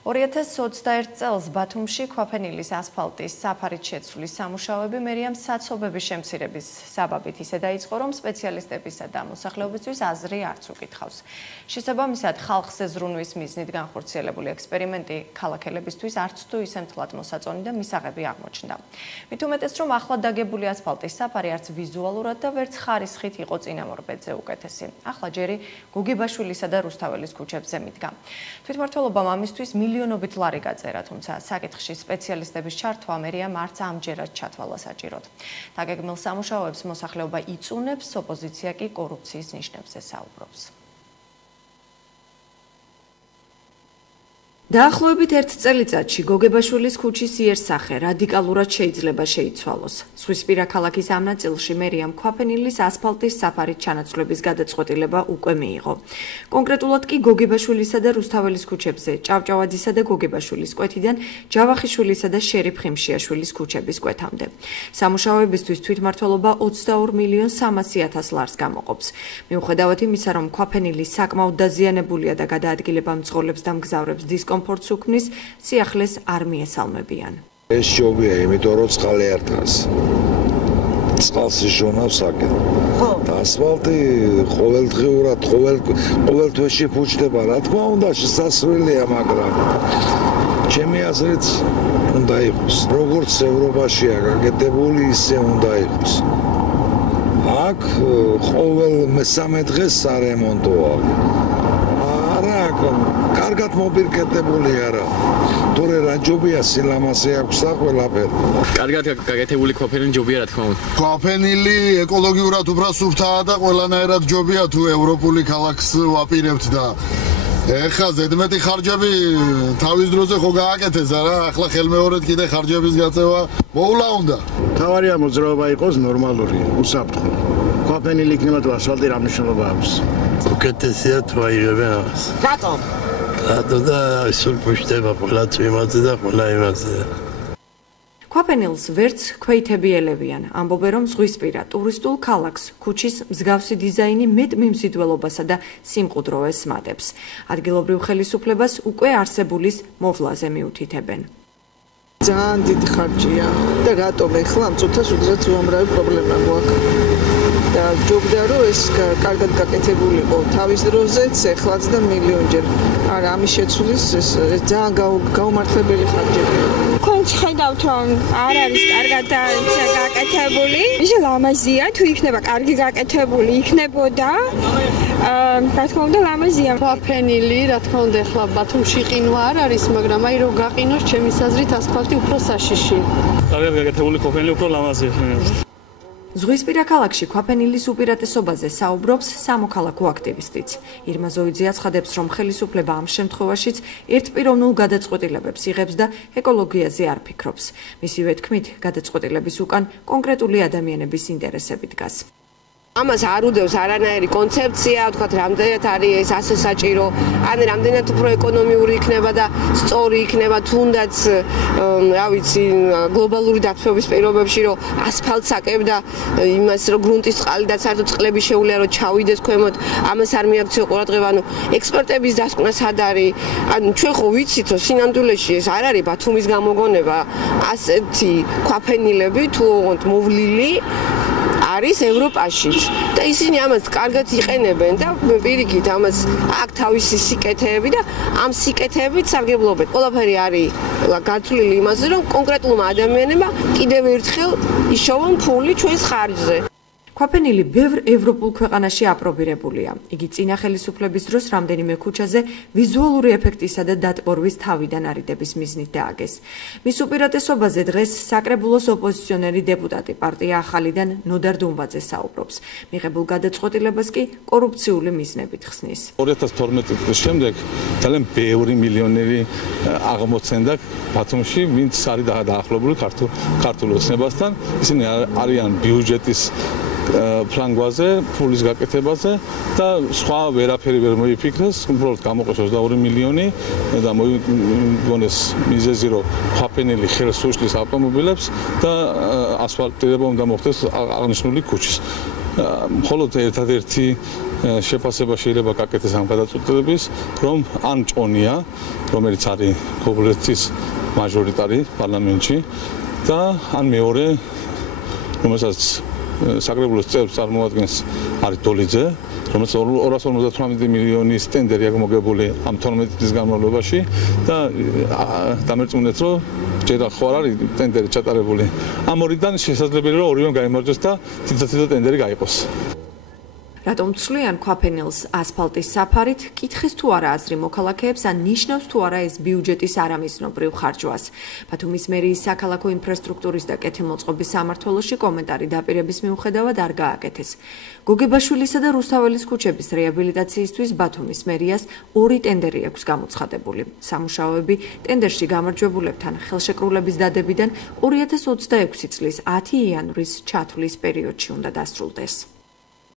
2021 წელს ბათუმში ქვაფენილის ასფალტის საფარით შეცვლის სამუშაოები მერიამ საცობების შემცირების საბაბით ისე დაიწყო, რომ სპეციალისტებისა და მოსახლეობისთვის აზრი არც უკითხავს. შესაბამისად, ხალხს ზრუნვის მიზნით განხორციელებული ექსპერიმენტი ქალაქელებისთვის არც თუ ისე მთლად მოსაწონი და მისაღები აღმოჩნდა. მით უმეტეს, რომ ახლა დაგებული ასფალტის საფარი არც ვიზუალურად და ვერც ხარისხით იყო წინამორბედზე უკეთესი. ახლა ჯერი გოგებაშვილისა და რუსთაველის ქუჩებზე მიდგა. თვითმმართველობამ ამისთვის მილიონობით ლარი გაწერა, თუმცა საკითხში სპეციალისტების ჩართვა მერიამ არც ამჯერად ჩათვალა საჭიროდ. დაგეგმილ სამუშაოებს მოსახლეობა იწუნებს, ოპოზიცია კი კორუფციის ნიშნებზე საუბრობს. დაახლოებით 1 წელიწადში გოგებაშვილის ქუჩის იერსახე რადიკალურად შეიძლება შეიცვალოს. ზღვისპირა ქალაქის ამ ნაწილში მერიამ ქვაფენილის ასფალტის საფარით ჩანაცვლების გადაწყვეტილება უკვე მიიღო. კონკრეტულად კი გოგებაშვილისა და რუსთაველის ქუჩებზე, ჭავჭავაძისა და გოგებაშვილის კვეთიდან ჯავახიშვილისა და შერიფ ხიმშიაშვილის ქუჩების კვეთამდე. სამუშაოებისთვის თვითმმართველობა 22.300.000 ლარს გამოყოფს. მიუხედავად იმისა, რომ ქვაფენილი საკმაოდ დაზიანებულია და გადაადგილება მძღოლებს და მგზავრებს დისკომფორტს უქმნის, სიახლეს არ მიესალმებიან. ეს ჯობია, იმიტომ რომ წყალი არ დგას. წყალს იშონავს აქეთ. და ასფალტი ყოველდღიურად, ყოველ თვეში ფუჭდება, რა თქმა უნდა, შესასრულია, მაგრამ ჩემი აზრით უნდა იყოს. როგორც ევროპაშია გაკეთებული, ისე უნდა იყოს. აქ ყოველ მესამე დღეს სარემონტოა. კარგად მოპირკეთებული არა. თორე რა ჯობია სილამაზე აქვს და ყველაფერი. კარგად გაკეთებული ქვაფენილი ჯობია რა თქმა უნდა. ქვაფენილი ეკოლოგიურად უფრო სუფთაა და ყველანაირად ჯობია თუ ევროპული ქალაქს ვაპირებთ და ეხლა ზედმეტი ხარჯები თავის დროზე ხო გააკეთეს არა? ახლა ხელმეორედ კიდე ხარჯების გაწევა მოულა უნდა. თავარია მოძრაობა იყოს ნორმალური, უსაფრთხო. ქვაფენილი იქნება თუ ასფალტი რა მნიშვნელობა აქვს? უკეთესია თუ აიღებენ ამას. რატომ? რატომ და ისურ პუშტება ყველა წვიმაზე და ყველა იმაზე. ქვაფენილს ვერც ქვეითები ელევიან. ამბობენ, რომ ზღვისპირა ტურისტულ ქალაქს ქუჩის მსგავსი დიზაინი მეტ მიმზიდველობასა და სიმყუდროვეს მატებს. ადგილობრივ ხელისუფლებას უკვე არსებულის მოვლაზე მიუთითებენ. ძალიან დიდი ხარჯია და რატომ ეხლა ამ წუთას უდრაც უამრავი პრობლემა გვაქვს. და ჯობდა რომ ეს კარგად გაკეთებულიყო თავის დროზეც, ეხლაც და მილიონჯერ. არა, ამის შეცვლის ეს ძალიან გაუმართლებელი ხარჯებია. თქვენ ხედავთ რომ არ არის კარგად გაკეთებული. ის ლამაზია, თუ იქნება კარგი გაკეთებული, იქნებოდა. რა თქმა უნდა, ლამაზია. ქვაფენილი, რა თქმა უნდა, ეხლა ბათუმში ყინვა არ არის, მაგრამ აი რომ გაყინოს, ჩემი აზრით ასფალტი უფრო საშიში. კარგად გაკეთებული ქვაფენილი უფრო ლამაზია. ზღვისპირა ქალაქში ქვაფენილის უპირატესობაზე საუბრობს სამოქალაქო აქტივისტიც. ირმა ზოიძე აცხადებს, რომ ხელისუფლება ამ შემთხვევაშიც ერთპიროვნულ გადაწყვეტილებებს იღებს და ეკოლოგიაზე არ ფიქრობს. მისივე თქმით, გადაწყვეტილების უკან კონკრეტული ადამიანების ინტერესები დგას. ამას არ უდევს არანაირი კონცეფცია, ვთქვათ, რამდენად არის ეს ასე საჭირო, ან რამდენად უფრო ეკონომიური იქნება და სწორი იქნება, თუნდაც, რა ვიცი, გლობალური დათბობის პირობებში, რომ ასფალტს აკებ და იმას, რომ გრუნტის წყალი და საერთოდ წყლები შეუძლია, რომ ჩავიდეს ქვემოთ, ამას არ მიაქციო ყურადღება, ანუ ექსპერტების დასკვნა სად არის? ანუ ჩვენ ხო ვიცით, რომ სინამდვილეში ეს არ არის ბათუმის გამოგონება, ასეთი ქვაფენილები თუ ოღონდ მოვლილი არის ევროპაშიც და ისინი ამას კარგად იყენებენ და პირიქით ამას აქ თავისი სიკეთეები და ამ სიკეთეებით სარგებლობენ. ყველაფერი არის გათვლილი იმაზე, რომ კონკრეტულმა ადამიანებმა კიდევ ერთხელ იშოვონ ფული ჩვენს ხარჯზე. ქვაფენილი ბევრ ევროპულ ქვეყანაში აპრობირებულია. იგი წინა ხელისუფლების დროს რამდენიმე ქუჩაზე ვიზუალური ეფექტისა და დატბორვის თავიდან არიდების მიზნით დააგეს. მის უპირატესობაზე დღეს საკრებულოს ოპოზიციონერი დეპუტატი პარტია ახალიდან ნოდარ დუმბაძე საუბრობს. მიღებულ გადაწყვეტილებას კი კორუფციული მიზნებით ხსნის. 2012 წლის შემდეგ ძალიან ბევრი მილიონერი აღმოცენდა ბათუმში, ვინც არის დაახლოებული ქართულ ოცნებასთან. ისინი არიან ბიუჯეტის ფლანგვაზე, ფულის გაკეთებაზე და სხვა ვერაფერი ვერ მოიფიქრეს, უბრალოდ გამოყოს 22 მილიონი და მოიგონეს მიზეზი, რომ ქვაფენილი ხელს უშლის ავტომობილებს და ასფალტირება უნდა მოხდეს აღნიშნული ქუჩის. მხოლოდ ერთადერთი შეფასება შეიძლება გაკეთდეს ამ გადაწყვეტილების, რომ ან ჭონია, რომელიც არის ქობულეთის მაჟორიტარი პარლამენტში და ან მეორე, რომელსაც საკრებულოს წევრს წარმოადგენს არის დოლიძე, რომელიც 258 მილიონის ტენდერი აქვს მოგებული ამ 12 წლის განმავლობაში და დამერწმუნეთ, რომ ჯერ ხო არ არის ტენდერი ჩატარებული. ამ ორიდან შესაძლებელია, რომ ორივემ გაიმარჯვოს და თითო ტენდერი გაიყოს. რატომ ცვლიან ქვაფენილს ასფალტის საფარით? კითხეს თუ არა აზრი მოქალაქეებს, ან ნიშნავს თუ არა ეს ბიუჯეტის არამიზნობრივ ხარჯვას. ბათუმის მერიის საქალაქო ინფრასტრუქტურის და კეთილმოწყობის სამმართველოში კომენტარი დაპირების მიუხედავად არ გააკეთეს. გოგებაშვილისა და რუსთაველის ქუჩების რეაბილიტაციისთვის ბათუმის მერიას 2 ტენდერი აქვს გამოცხადებული. სამუშაოები ტენდერში გამარჯვებულებთან ხელშეკრულების დადებიდან 2026 წლის 10 იანვრის ჩათვლის პერიოდში უნდა დასრულდეს.